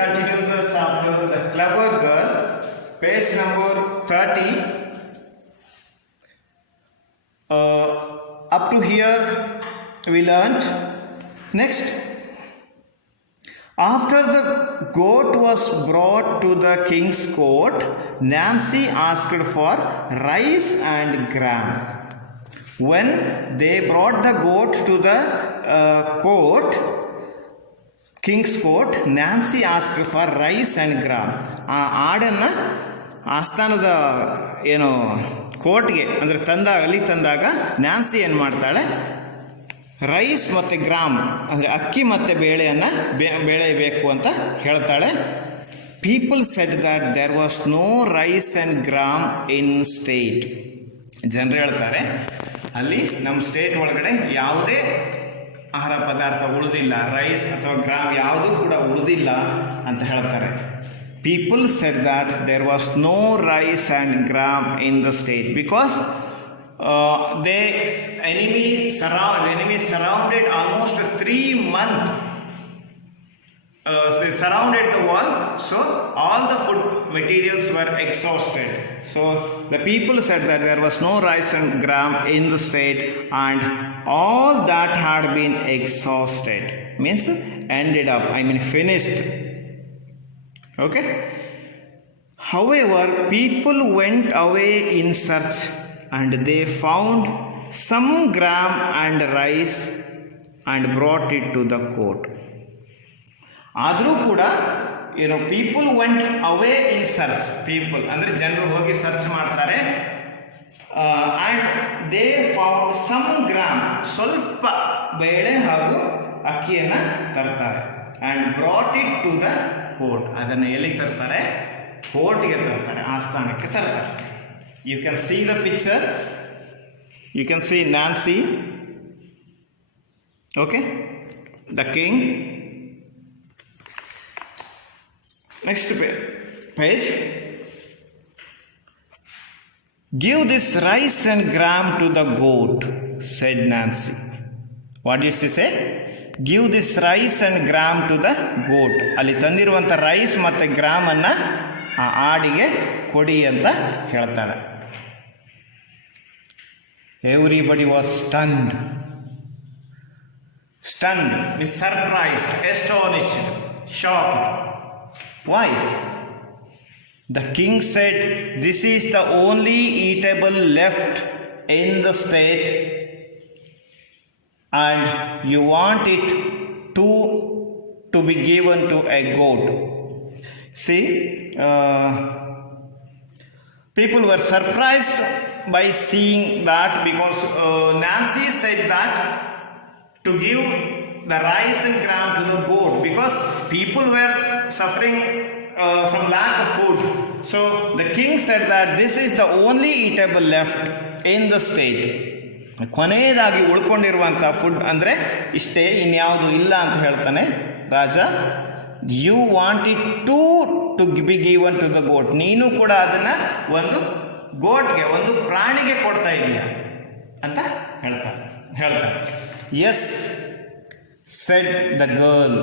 continue the chapter, The Clever Girl, page number 30. Up to here we learned. Next, after the goat was brought to the king's court, Nancy asked for rice and gram. When they brought the goat to the court, king's court, Nancy asked for rice and gram. ಆ ಆಡನ್ನು ಆಸ್ಥಾನದ ಕೋರ್ಟ್ಗೆ ಅಂದರೆ ತಂದಾಗ ನ್ಯಾನ್ಸಿ ಏನು ಮಾಡ್ತಾಳೆ, ರೈಸ್ ಮತ್ತು ಗ್ರಾಮ್ ಅಂದರೆ ಅಕ್ಕಿ ಮತ್ತು ಬೇಳೆ ಬೇಕು ಅಂತ ಹೇಳ್ತಾಳೆ. People said that there was no rice and gram in state. ಜನರು ಹೇಳ್ತಾರೆ ಅಲ್ಲಿ ನಮ್ಮ ಸ್ಟೇಟ್ ಒಳಗಡೆ ಯಾವುದೇ ಆಹಾರ ಪದಾರ್ಥ ಉಳಿದಿಲ್ಲ, ರೈಸ್ ಅಥವಾ ಗ್ರಾಮ್ ಯಾವುದೂ ಕೂಡ ಉಳಿದಿಲ್ಲ ಅಂತ ಹೇಳ್ತಾರೆ. People said that there was no rice and gram in the state because enemy surrounded almost 3 months. They surrounded the wall, so all the food materials were exhausted. So the people said that there was no rice and gram in the state, and all that had been exhausted means finished. Okay. However, people went away in search, and they found some gram and rice and brought it to the court. ಆದರೂ ಕೂಡ people went away in search. People ಅಂದರೆ ಜನರು ಹೋಗಿ search ಮಾಡ್ತಾರೆ. And they found some gram, ಸ್ವಲ್ಪ ಬೇಳೆ ಹಾಗೂ ಅಕ್ಕಿಯನ್ನು ತರ್ತಾರೆ. And brought it to the court. ಅದನ್ನು ಎಲ್ಲಿಗೆ ತರ್ತಾರೆ? ಕೋರ್ಟ್ಗೆ ತರ್ತಾರೆ, ಆಸ್ಥಾನಕ್ಕೆ ತರ್ತಾರೆ. You can see the picture. You can see Nancy, okay, the king. Next page. Give this rice and gram to the goat, said Nancy. What did she say? Give this rice and gram to the goat. ಅಲ್ಲಿ ತಂದಿರುವಂಥ ರೈಸ್ ಮತ್ತು ಗ್ರಾಮನ್ನು ಆ ಆಡಿಗೆ ಕೊಡಿ ಅಂತ ಹೇಳ್ತಾಳೆ. Everybody was stunned means surprised, astonished, shocked. Why? The king said, this is the only eatable left in the state, and you want it to be given to a goat. See, people were surprised by seeing that, because Nancy said that to give the rice and gram to the goat, because people were suffering from lack of food. So the king said that this is the only eatable left in the state. ಕೊನೆಯದಾಗಿ ಉಳ್ಕೊಂಡಿರುವಂಥ ಫುಡ್ ಅಂದರೆ ಇಷ್ಟೇ, ಇನ್ಯಾವುದು ಇಲ್ಲ ಅಂತ ಹೇಳ್ತಾನೆ ರಾಜ. You want it to be given to the goat. ನೀನು ಕೂಡ ಅದನ್ನು ಒಂದು ಗೋಟ್ಗೆ, ಒಂದು ಪ್ರಾಣಿಗೆ ಕೊಡ್ತಾ ಇದೀಯ ಅಂತ ಹೇಳ್ತಾನೆ. Yes said the girl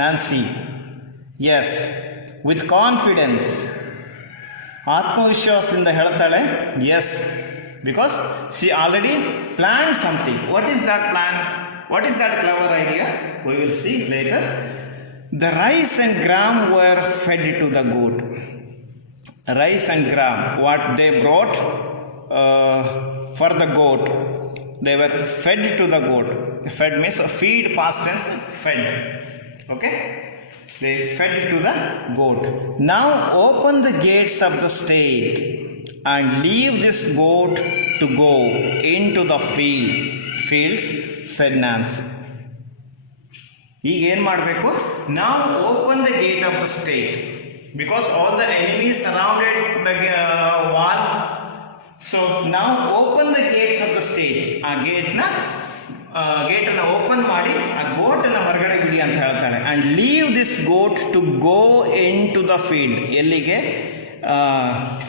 Nancy. Yes, with confidence, ಆತ್ಮವಿಶ್ವಾಸದಿಂದ ಹೇಳ್ತಾಳೆ yes, because she already plan something. What is that plan? What is that clever idea? We will see later. The rice and gram were fed to the goat. Rice and gram, what they brought for the goat, they were fed to the goat. Fed means feed, past tense, fed. Okay? They fed to the goat. Now open the gates of the state and leave this goat to go into the fields, said Nancy. ಈಗ ಏನು ಮಾಡಬೇಕು? ನಾವು open the gate of the state, because all the enemies surrounded the wall. So ನಾವು open the gates of the state. ಆ ಗೇಟನ್ನು ಓಪನ್ ಮಾಡಿ ಆ ಗೋಟನ್ನು ಹೊರಗಡೆ ಬಿಡಿ ಅಂತ ಹೇಳ್ತಾಳೆ. And leave this goat to go into the field. ಎಲ್ಲಿಗೆ?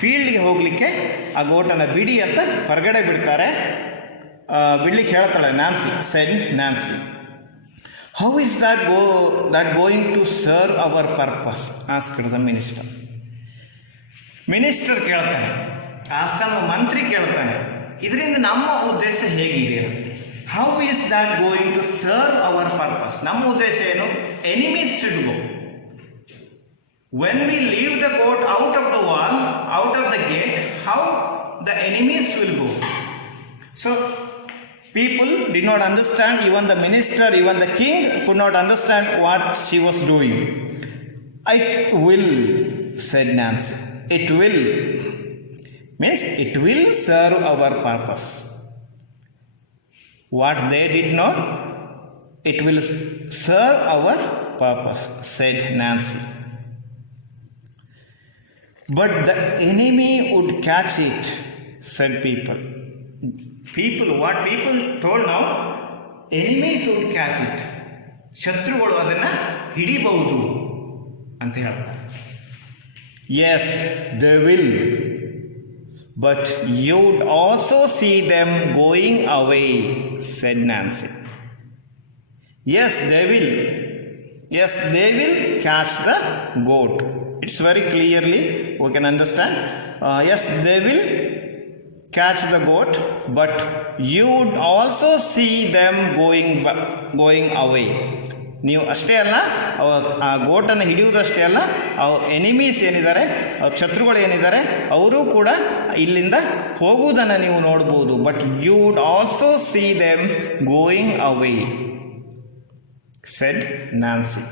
ಫೀಲ್ಡ್ಗೆ ಹೋಗಲಿಕ್ಕೆ ಆ ಗೋಟನ್ನು ಬಿಡಿ ಅಂತ ಹೊರಗಡೆ ಬಿಡ್ತಾರೆ. ಬಿಡ್ಲಿಕ್ಕೆ ಹೇಳ್ತಾಳೆ Nancy, shed Nancy. How is that going to serve our purpose? Asked the minister. Minister ಕೇಳ್ತಾನೆ, ಆಸ್ಥಾನ ಮಂತ್ರಿ ಕೇಳ್ತಾನೆ, ಇದರಿಂದ ನಮ್ಮ ಉದ್ದೇಶ ಹೇಗಿದೆ? How is that going to serve our purpose? ನಮ್ಮ ಉದ್ದೇಶ ಏನು? Enemies should go. When we leave the goat out of the wall, out of the gate, how the enemies will go? So people did not understand, even the minister, even the king could not understand what she was doing. It will, said Nancy. It will means it will serve our purpose. What they did not, it will serve our purpose, said Nancy. But the enemy would catch it, said people. What people told now, enemies would catch it. ಶತ್ರುಗಳು ಅದನ್ನು ಹಿಡಿಬಹುದು ಅಂತ ಹೇಳ್ತಾರೆ. Yes, they will. But you would also see them going away, said Nancy. Yes, they will. Yes, they will catch the goat. It's very clearly we can understand. Yes, they will catch the goat, but you would also see them going away. ನೀವು ಅಷ್ಟೇ ಅಲ್ಲ, ಆ ಗೋಟನ್ನು ಹಿಡಿಯುವುದಷ್ಟೇ ಅಲ್ಲ, ಅವ್ರ ಎನಿಮೀಸ್ ಏನಿದ್ದಾರೆ, ಅವ್ರ ಶತ್ರುಗಳು ಏನಿದ್ದಾರೆ, ಅವರು ಕೂಡ ಇಲ್ಲಿಂದ ಹೋಗುವುದನ್ನು ನೀವು ನೋಡ್ಬೋದು. But you would also see them going away, said Nancy.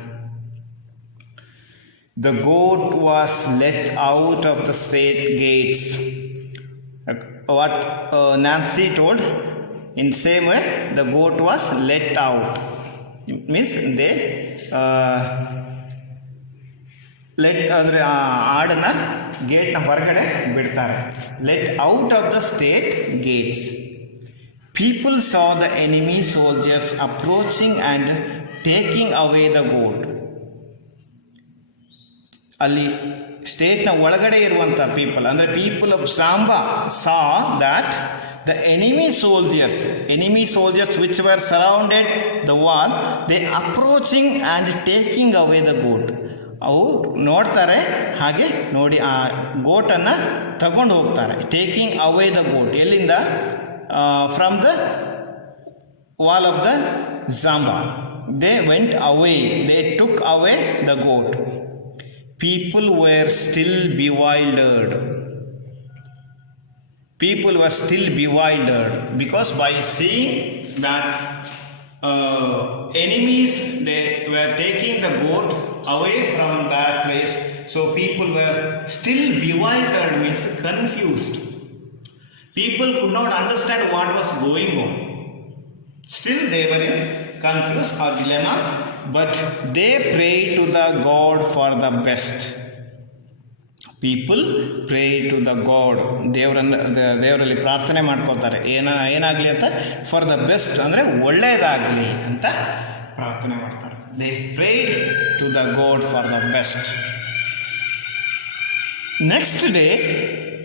The goat was let out of the state gates. What Nancy told, in same way the goat was let out. It means they let ಅಂದರೆ ಆಡನ್ನ ಗೇಟ್ನ ಹೊರಗಡೆ ಬಿಡ್ತಾರೆ. Let out of the state gates. People saw the enemy soldiers approaching and taking away the goat. ಅಲ್ಲಿ ಸ್ಟೇಟ್ನ ಒಳಗಡೆ ಇರುವಂಥ people, ಅಂದರೆ people of Samba saw that the enemy soldiers which were surrounded the wall, they approaching and taking away the goat. ಅವು ನೋಡ್ತಾರೆ, ಹಾಗೆ ನೋಡಿ ಆ ಗೋಟನ್ನು ತಗೊಂಡು ಹೋಗ್ತಾರೆ. ಟೇಕಿಂಗ್ ಅವೇ ದ ಗೋಟ್, ಎಲ್ಲಿಂದ? From the wall of the Samba. They went away, they took away the goat. People were still bewildered. Because by seeing that enemies, they were taking the goat away from that place, so people were still bewildered, means confused. People could not understand what was going on. Still they were in confused or dilemma. But they prayed to the God for the best. People pray to the God. ದೇವರಲ್ಲಿ ಪ್ರಾರ್ಥನೆ ಮಾಡ್ಕೋತಾರೆ, ಏನಾಗಲಿ ಅಂತ, for the best ಅಂದರೆ ಒಳ್ಳೆಯದಾಗಲಿ ಅಂತ ಪ್ರಾರ್ಥನೆ ಮಾಡ್ತಾರೆ. They prayed to the god for the best. Next day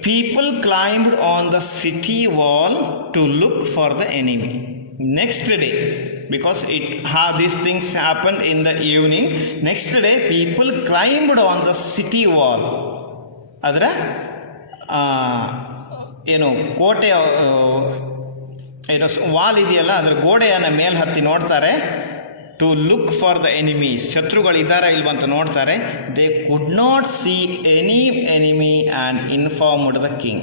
people climbed on the city wall to look for the enemy. Next day, because these things happened in the evening, next day people climbed on the city wall. ಅದರ ಏನು ಕೋಟೆ ಏನೋ ವಾಲ್ ಇದೆಯಲ್ಲ, ಅದರ ಗೋಡೆಯನ್ನು ಮೇಲೆ ಹತ್ತಿ ನೋಡ್ತಾರೆ. To look for the enemies, ಶತ್ರುಗಳಿದ್ದಾರಾ ಇಲ್ವಂತ ನೋಡ್ತಾರೆ. They could not see any enemy and informed the king.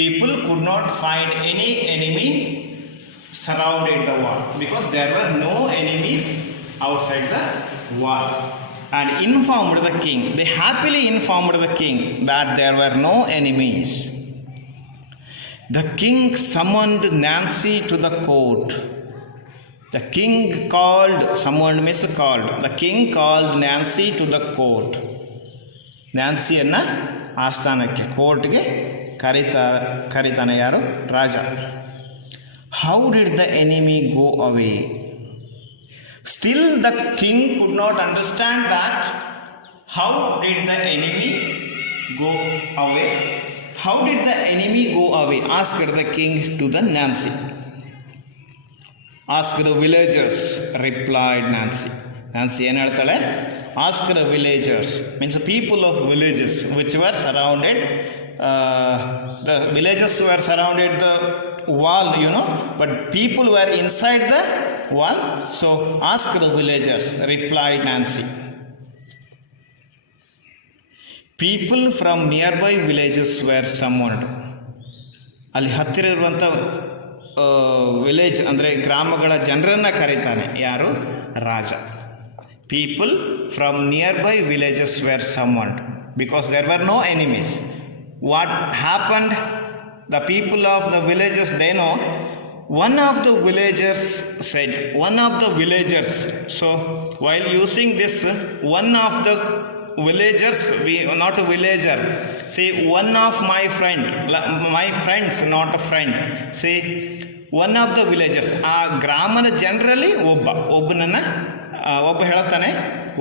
People could not find any enemy surrounded the wall, because there were no enemies outside the wall, and informed the king. They happily informed the king that there were no enemies. The king summoned Nancy to the court. The king summoned means called. The king called Nancy to the court. ನ್ಯಾನ್ಸಿಯನ್ನು ಆಸ್ಥಾನಕ್ಕೆ, ಕೋರ್ಟ್ಗೆ ಕರೀತಾನೆ. ಯಾರು? ರಾಜ. How did the enemy go away? Still the king could not understand that. How did the enemy go away? How did the enemy go away? Asked the king to the Nancy. Ask the villagers, replied Nancy. Nancy ಏನು ಹೇಳ್ತಾಳೆ? Ask the villagers, means the people of villages which were surrounded, the villages were surrounded the wall, but people were inside the wall. So ask the villagers, replied Nancy. People from nearby villages were summoned. ಅಲ್ಲಿ ಹತ್ತಿರ ಇರುವಂಥ ವಿಲೇಜ್ ಅಂದರೆ ಗ್ರಾಮಗಳ ಜನರನ್ನು ಕರೀತಾನೆ. ಯಾರು? ರಾಜ. People from nearby villages were summoned because there were no enemies. What happened? The people of the villages they know. One of the villagers said, so while using this, one of the villagers, not a villager, say one of my friends, not a friend, say one of the villagers, ಆ ಗ್ರಾಮದ ಜನರಲ್ಲಿ ಒಬ್ಬ ಹೇಳ್ತಾನೆ.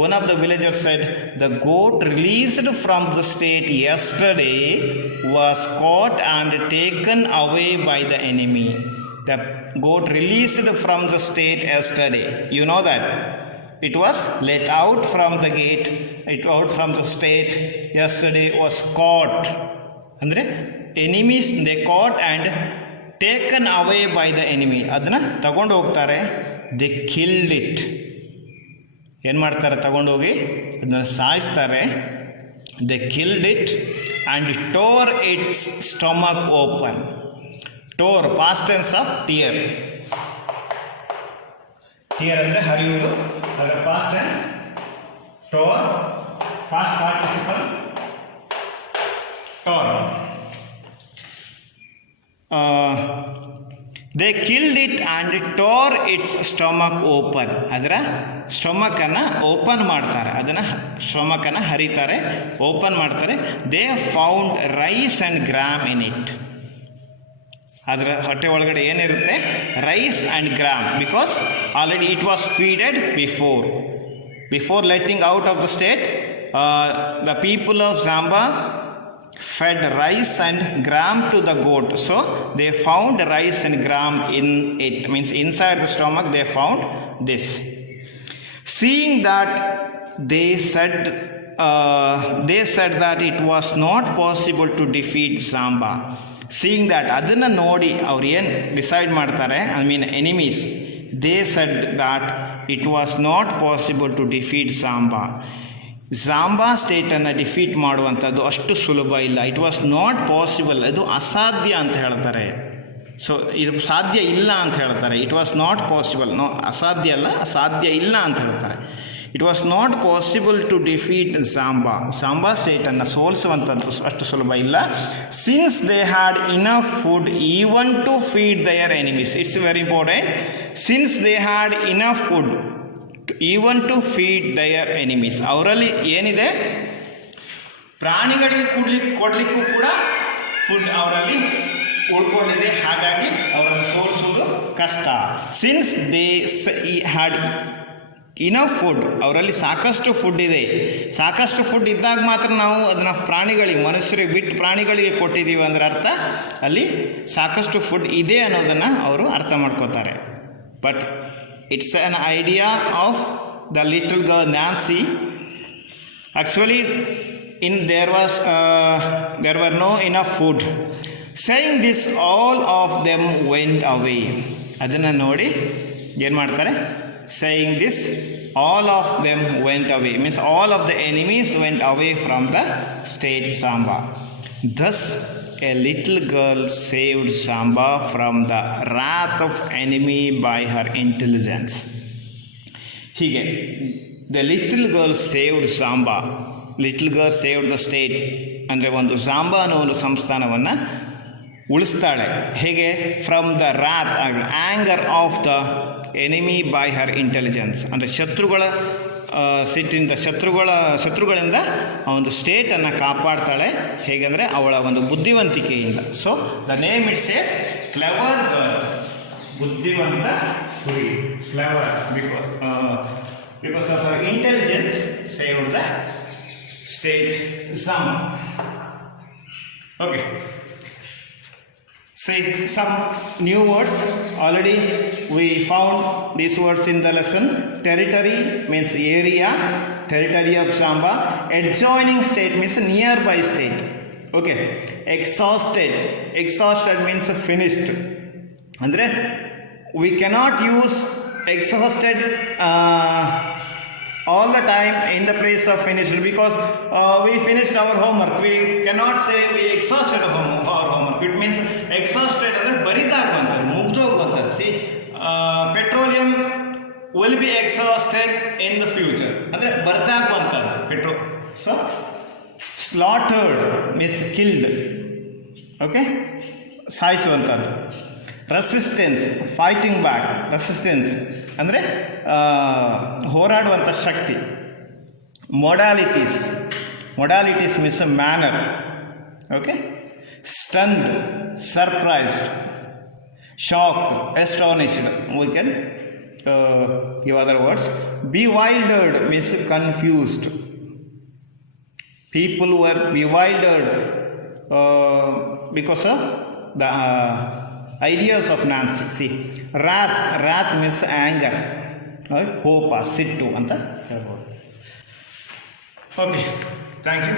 One of the villagers said, the goat released from the state yesterday was caught and taken away by the enemy. The goat released from the state yesterday, you know that. It was let out from the gate, out from the state yesterday, was caught. ಅಂದರೆ enemies they caught and taken away by the enemy. ಅದನ್ನು ತಗೊಂಡು ಹೋಗ್ತಾರೆ. they killed it. ಏನು ಮಾಡ್ತಾರೆ? ತಗೊಂಡೋಗಿ ಅದನ್ನು ಸಾಯಿಸ್ತಾರೆ. they killed it and tore its stomach open. tore, past tense of tear. tear ಅಂದರೆ ಹರಿಯುವುದು. ಅದರ past tense tore, past participle tore. They killed it and tore its stomach open. ಅದರ ಸ್ಟೊಮಕನ್ನು ಓಪನ್ ಮಾಡ್ತಾರೆ. ಅದನ್ನು ಸ್ಟೊಮಕನ್ನು ಹರಿತಾರೆ, ಓಪನ್ ಮಾಡ್ತಾರೆ. They found rice and gram in it. ಅದರ ಹೊಟ್ಟೆ ಒಳಗಡೆ ಏನಿರುತ್ತೆ? Rice and gram. Because already it was feeded before letting out of the state. The people of Zamba fed rice and gram to the goat. So they found rice and gram in it, means inside the stomach they found this. Seeing that, they said that it was not possible to defeat Zamba. Seeing that, ಅದನ್ನು ನೋಡಿ ಅವ್ರು ಏನು ಡಿಸೈಡ್ ಮಾಡ್ತಾರೆ, enemies, they said that it was not possible to defeat Zamba. Zamba ಸ್ಟೇಟನ್ನು defeat ಮಾಡುವಂಥದ್ದು ಅಷ್ಟು ಸುಲಭ ಇಲ್ಲ. ಇಟ್ ವಾಸ್ ನಾಟ್ ಪಾಸಿಬಲ್, ಅದು ಅಸಾಧ್ಯ ಅಂತ ಹೇಳ್ತಾರೆ. ಸೊ ಇದು ಸಾಧ್ಯ ಇಲ್ಲ ಅಂತ ಹೇಳ್ತಾರೆ. ಇಟ್ ವಾಸ್ ನಾಟ್ ಪಾಸಿಬಲ್, ಅಸಾಧ್ಯ ಅಲ್ಲ, ಸಾಧ್ಯ ಇಲ್ಲ ಅಂತ ಹೇಳ್ತಾರೆ. It was not possible to defeat Zamba ಸ್ಟೇಟನ್ನು ಸೋಲಿಸುವಂಥದ್ದು ಅಷ್ಟು ಸುಲಭ ಇಲ್ಲ. Since they had enough food even to feed their enemies. It's very important. Since they had enough food even to feed their enemies. ಅವರಲ್ಲಿ ಏನಿದೆ, ಪ್ರಾಣಿಗಳಿಗೆ ಕೊಡಲಿಕ್ಕೂ ಕೂಡ ಫುಡ್ ಅವರಲ್ಲಿ ಉಳ್ಕೊಂಡಿದೆ. ಹಾಗಾಗಿ ಅವರನ್ನು ಸೋಲಿಸೋದು ಕಷ್ಟ. Since they had enough food, ಅವರಲ್ಲಿ ಸಾಕಷ್ಟು ಫುಡ್ ಇದೆ. ಸಾಕಷ್ಟು ಫುಡ್ ಇದ್ದಾಗ ಮಾತ್ರ ನಾವು ಅದನ್ನು ಪ್ರಾಣಿಗಳಿಗೆ, ಮನುಷ್ಯರಿಗೆ ಬಿಟ್ಟು ಪ್ರಾಣಿಗಳಿಗೆ ಕೊಟ್ಟಿದ್ದೀವಿ ಅಂದ್ರೆ ಅರ್ಥ ಅಲ್ಲಿ ಸಾಕಷ್ಟು ಫುಡ್ ಇದೆ ಅನ್ನೋದನ್ನು ಅವರು ಅರ್ಥ ಮಾಡ್ಕೋತಾರೆ. But it's an idea of the little girl Nancy. Actually, there were no enough food. Saying this, all of them went away. ಅದನ್ನು ನೋಡಿ ಏನು ಮಾಡ್ತಾರೆ? Saying this, all of them went away, means all of the enemies went away from the state Zamba. Thus a little girl saved Zamba from the wrath of enemy by her intelligence. ಹೀಗೆ the little girl saved Zamba. Little girl saved the state. ಅಂದರೆ ಒಂದು ಜಾಂಬಾ ಅನ್ನೋ ಒಂದು ಸಂಸ್ಥಾನವನ್ನು ಉಳಿಸ್ತಾಳೆ. ಹೇಗೆ? From the wrath, anger of the enemy by her intelligence. ಅಂದರೆ ಶತ್ರುಗಳ ಸಿಟ್ಟಿಂದ, ಶತ್ರುಗಳಿಂದ ಆ ಒಂದು ಸ್ಟೇಟನ್ನು ಕಾಪಾಡ್ತಾಳೆ. ಹೇಗೆಂದರೆ ಅವಳ ಒಂದು ಬುದ್ಧಿವಂತಿಕೆಯಿಂದ. So the name it says clever girl, ಬುದ್ಧಿವಂತ ಹುಡುಗಿ. Clever because of her intelligence saved the state Zamba. Okay. See some new words. Already we found these words in the lesson. Territory means area, territory of Shamba. Adjoining state means nearby state. Okay. Exhausted. Exhausted means finished. Andre we cannot use exhausted all the time in the place of finished, because we finished our homework. We cannot say we exhausted our homework. It means exhausted ಅಂದರೆ ಬರಿತಾ ಇರುವಂಥದ್ದು, ಮುಗ್ದೋಗುವಂಥದ್ದು. See petroleum will be exhausted in the future ಅಂದರೆ ಬರ್ತಾ ಇರುವಂಥದ್ದು petrol. So slaughtered means killed. Okay, ಸಾಯಿಸುವಂಥದ್ದು. Resistance fighting back. Resistance ಅಂದರೆ ಹೋರಾಡುವಂಥ ಶಕ್ತಿ. Modalities. Modalities means manner. Okay. Stunned, surprised, shocked, astonished. We can give other words. Bewildered means confused. People were bewildered because of the ideas of Nancy. See, wrath. Wrath means anger. ಕೋಪ, ಸಿಟ್ಟು ಅಂತ ಹೇಳ್ಬೋದು. Okay, thank you.